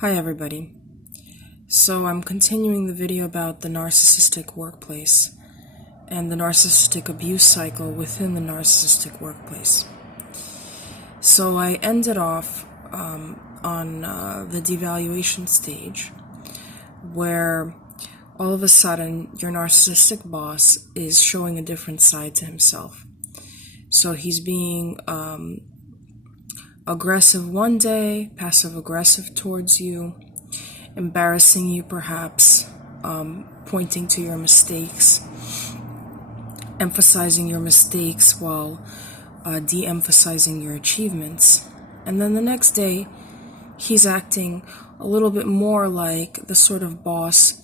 Hi everybody. So I'm continuing the video about the narcissistic workplace and the narcissistic abuse cycle within the narcissistic workplace. So I ended off on the devaluation stage where all of a sudden your narcissistic boss is showing a different side to himself. So he's being aggressive one day, passive-aggressive towards you, embarrassing you perhaps, pointing to your mistakes, emphasizing your mistakes while de-emphasizing your achievements. And then the next day, he's acting a little bit more like the sort of boss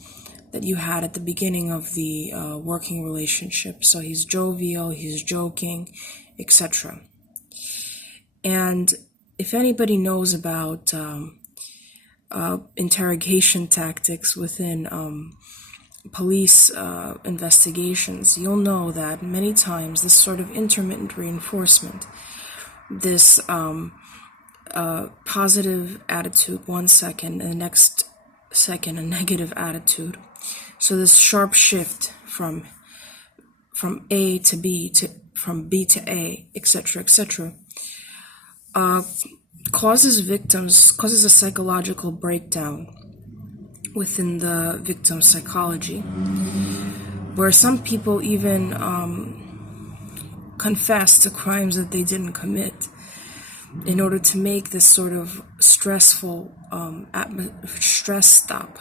that you had at the beginning of the working relationship. So he's jovial, he's joking, etc. And if anybody knows about interrogation tactics within police investigations, you'll know that many times this sort of intermittent reinforcement, this positive attitude 1 second and the next second a negative attitude, so this sharp shift from A to B to from B to A, etc., etc., causes a psychological breakdown within the victim's psychology, where some people even confess to crimes that they didn't commit in order to make this sort of stressful stress stop,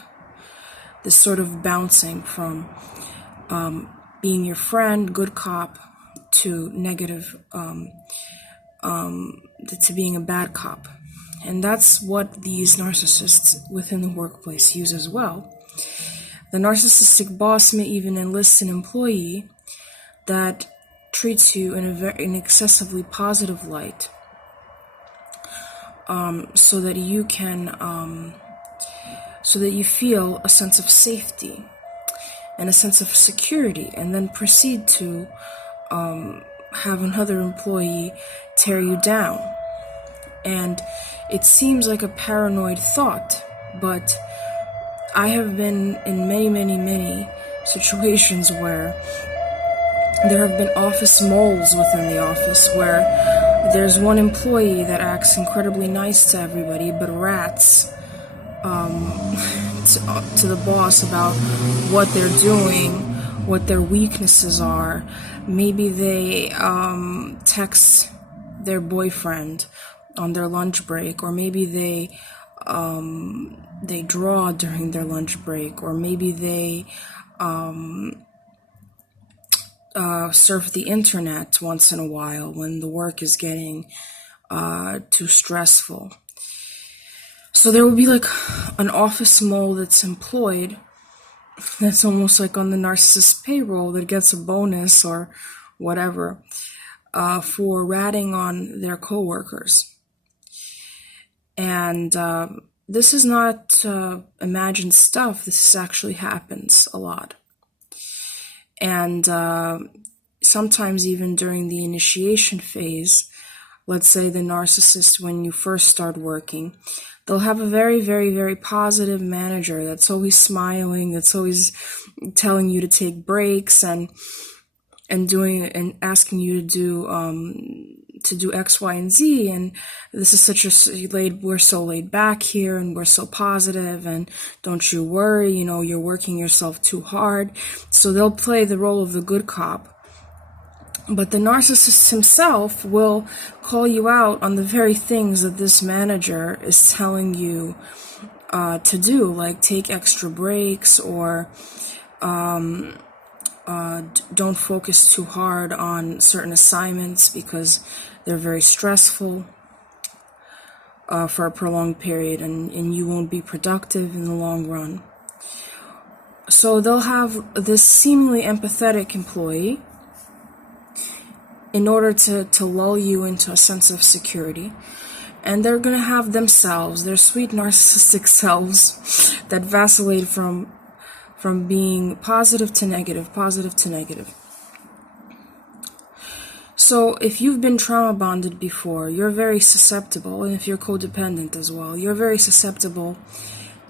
this sort of bouncing from being your friend, good cop, to negative, to being a bad cop. And that's what these narcissists within the workplace use as well. The narcissistic boss may even enlist an employee that treats you in an excessively positive light, so that you can, so that you feel a sense of safety and a sense of security, and then proceed to have another employee tear you down. And it seems like a paranoid thought, but I have been in many situations where there have been office moles within the office, where there's one employee that acts incredibly nice to everybody, but rats to the boss about what they're doing, what their weaknesses are. Maybe they text their boyfriend on their lunch break, or maybe they draw during their lunch break, or maybe they surf the internet once in a while when the work is getting too stressful. So there will be like an office mole that's employed, that's almost like on the narcissist payroll, that gets a bonus or whatever for ratting on their coworkers. And this is not imagined stuff. This actually happens a lot. And sometimes even during the initiation phase, let's say the narcissist, when you first start working, they'll have a very positive manager that's always smiling, that's always telling you to take breaks and asking you to do X, Y, and Z, and this is we're so laid back here, and we're so positive, and don't you worry, you're working yourself too hard. So they'll play the role of the good cop. But the narcissist himself will call you out on the very things that this manager is telling you to do, like take extra breaks, or don't focus too hard on certain assignments because they're very stressful for a prolonged period, and you won't be productive in the long run. So they'll have this seemingly empathetic employee in order to lull you into a sense of security. And they're going to have themselves, their sweet narcissistic selves, that vacillate from being positive to negative. So if you've been trauma bonded before, you're very susceptible, and if you're codependent as well, you're very susceptible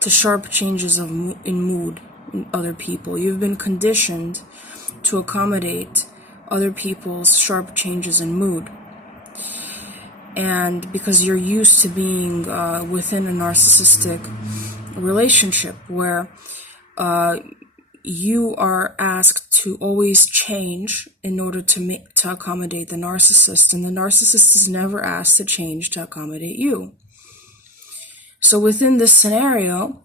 to sharp changes in mood in other people. You've been conditioned to accommodate other people's sharp changes in mood. And because you're used to being within a narcissistic relationship where you are asked to always change in order to accommodate the narcissist, and the narcissist is never asked to change to accommodate you. So within this scenario,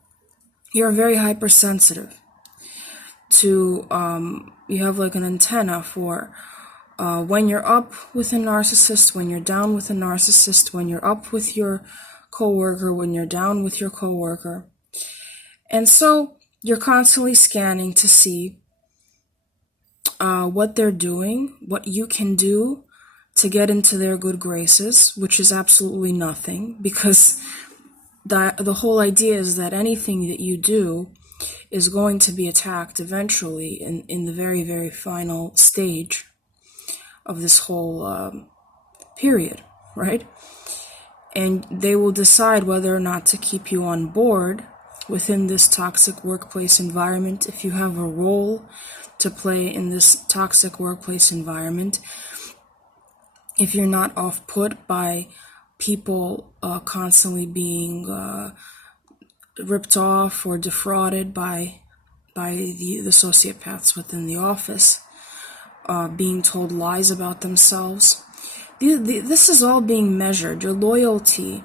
you're very hypersensitive to, you have like an antenna for when you're up with a narcissist, when you're down with a narcissist, when you're up with your coworker, when you're down with your coworker. And so you're constantly scanning to see what they're doing, what you can do to get into their good graces, which is absolutely nothing, because the whole idea is that anything that you do is going to be attacked eventually in the very, very final stage of this whole period, right? And they will decide whether or not to keep you on board within this toxic workplace environment, if you have a role to play in this toxic workplace environment, if you're not off-put by people constantly being ripped off or defrauded by the sociopaths within the office, being told lies about themselves. This is all being measured. Your loyalty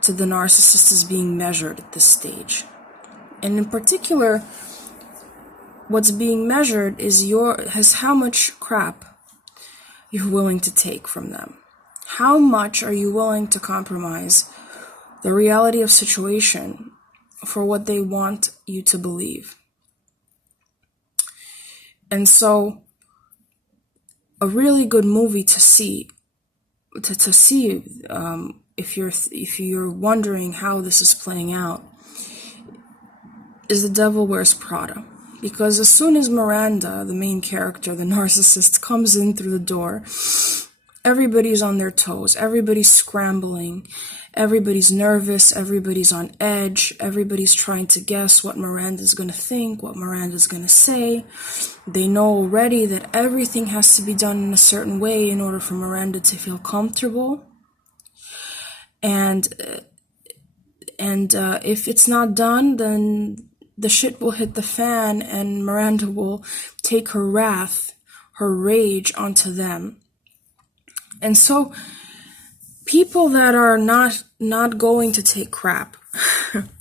to the narcissist is being measured at this stage. And in particular, what's being measured is how much crap you're willing to take from them. How much are you willing to compromise the reality of situation for what they want you to believe? And so, a really good movie to see, if you're wondering how this is playing out, is The Devil Wears Prada. Because as soon as Miranda, the main character, the narcissist, comes in through the door, everybody's on their toes, everybody's scrambling, everybody's nervous, everybody's on edge, everybody's trying to guess what Miranda's going to think, what Miranda's going to say. They know already that everything has to be done in a certain way in order for Miranda to feel comfortable. And if it's not done, then the shit will hit the fan, and Miranda will take her wrath, her rage onto them. And so people that are not going to take crap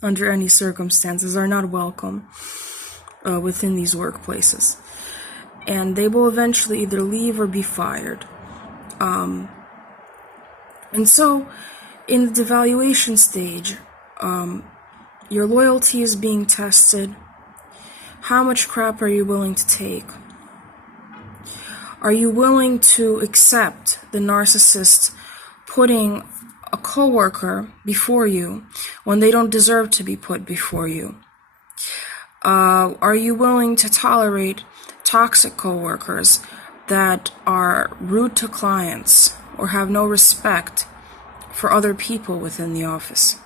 under any circumstances are not welcome within these workplaces. And they will eventually either leave or be fired. And so in the devaluation stage, your loyalty is being tested. How much crap are you willing to take? Are you willing to accept the narcissist putting a coworker before you when they don't deserve to be put before you? Are you willing to tolerate toxic coworkers that are rude to clients or have no respect for other people within the office?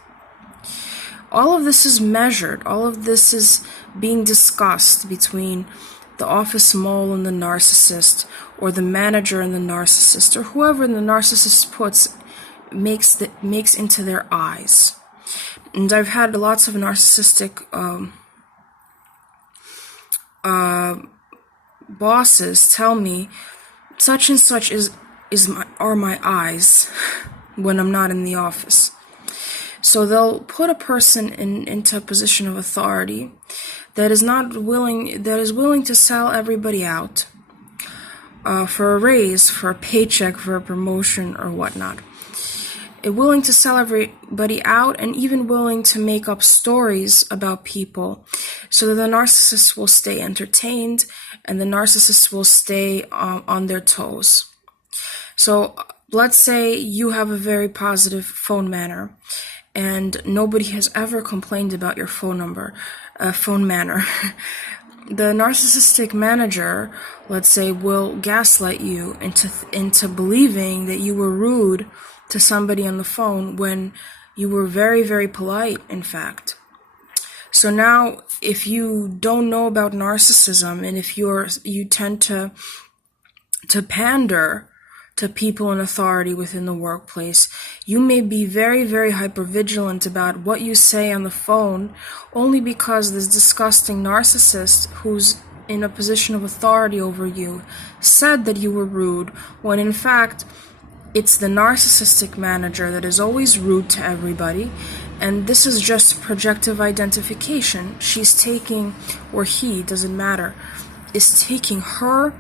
All of this is measured. All of this is being discussed between the office mole and the narcissist, or the manager and the narcissist, or whoever the narcissist makes into their eyes. And I've had lots of narcissistic bosses tell me, such and such are my eyes when I'm not in the office. So they'll put a person into a position of authority that is willing to sell everybody out for a raise, for a paycheck, for a promotion, or whatnot. Willing to sell everybody out, and even willing to make up stories about people so that the narcissist will stay entertained and the narcissist will stay on their toes. So let's say you have a very positive phone manner, and nobody has ever complained about your phone manner. the narcissistic manager, let's say, will gaslight you into believing that you were rude to somebody on the phone when you were very, very polite, in fact. So now, if you don't know about narcissism, and if you tend to pander to people in authority within the workplace, you may be very, very hypervigilant about what you say on the phone, only because this disgusting narcissist who's in a position of authority over you said that you were rude, when in fact it's the narcissistic manager that is always rude to everybody. And this is just projective identification. She's taking, or he, doesn't matter, is taking her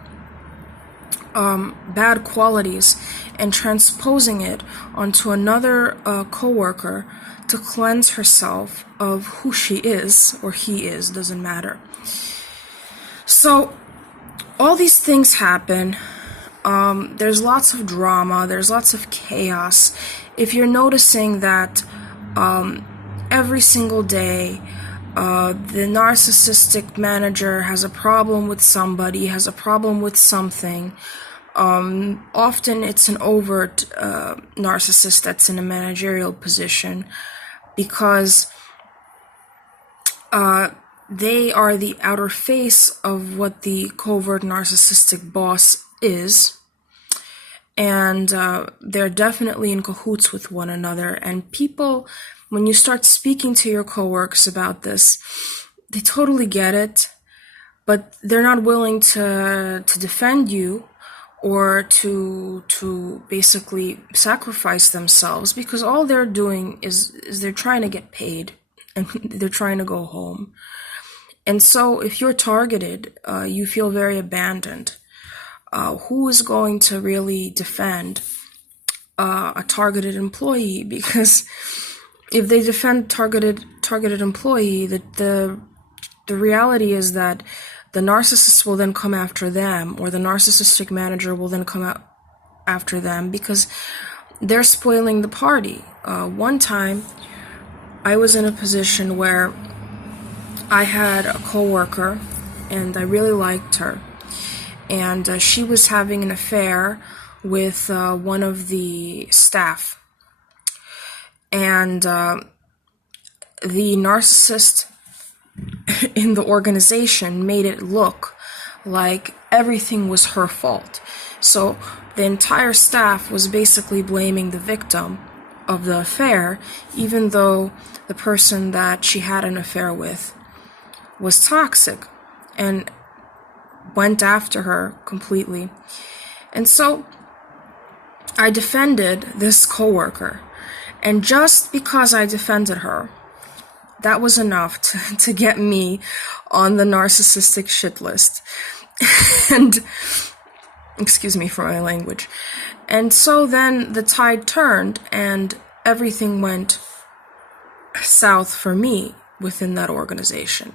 bad qualities and transposing it onto another coworker to cleanse herself of who she is, or he is, doesn't matter. So all these things happen. There's lots of drama, there's lots of chaos. If you're noticing that every single day the narcissistic manager has a problem with somebody, has a problem with something, often it's an overt narcissist that's in a managerial position, because they are the outer face of what the covert narcissistic boss is, and they're definitely in cahoots with one another. And people, when you start speaking to your coworkers about this, they totally get it, but they're not willing to defend you or to basically sacrifice themselves, because all they're doing is they're trying to get paid and they're trying to go home. And so if you're targeted, you feel very abandoned. Who is going to really defend a targeted employee? Because if they defend targeted employee, the reality is that the narcissist will then come after them, or the narcissistic manager will then come out after them, because they're spoiling the party. One time, I was in a position where I had a coworker, and I really liked her, and she was having an affair with one of the staff, and the narcissist in the organization made it look like everything was her fault. So the entire staff was basically blaming the victim of the affair, even though the person that she had an affair with was toxic and went after her completely. And so I defended this coworker, and just because I defended her, that was enough to get me on the narcissistic shit list. And excuse me for my language. And so then the tide turned and everything went south for me within that organization.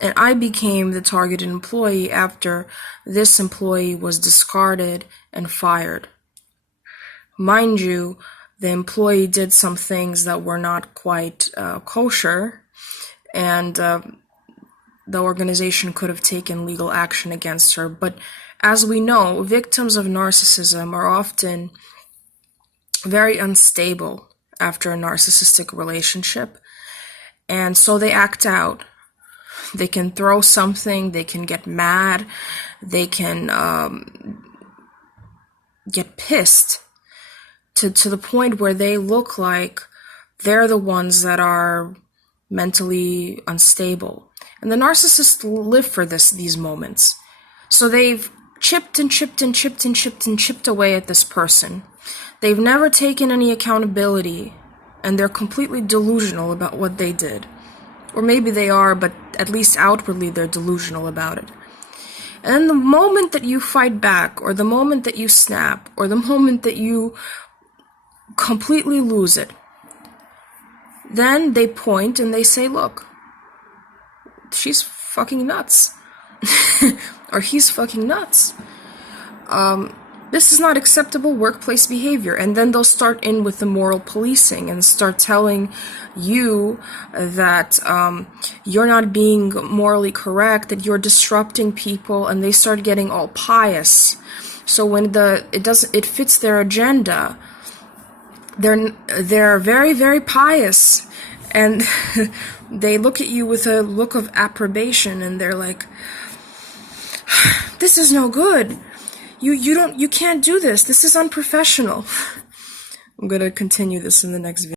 And I became the targeted employee after this employee was discarded and fired. Mind you, the employee did some things that were not quite kosher, and the organization could have taken legal action against her. But as we know, victims of narcissism are often very unstable after a narcissistic relationship, and so they act out. They can throw something, they can get mad, they can get pissed, to the point where they look like they're the ones that are mentally unstable. And the narcissists live for these moments. So they've chipped away at this person. They've never taken any accountability, and they're completely delusional about what they did. Or maybe they are, but at least outwardly they're delusional about it. And then the moment that you fight back, or the moment that you snap, or the moment that you completely lose it, then they point and they say, look, she's fucking nuts. Or he's fucking nuts. This is not acceptable workplace behavior. And then they'll start in with the moral policing and start telling you that you're not being morally correct, that you're disrupting people, and they start getting all pious. So when it fits their agenda, they're very, very pious, and they look at you with a look of approbation, and they're like, "This is no good. You can't do this. This is unprofessional." I'm gonna continue this in the next video.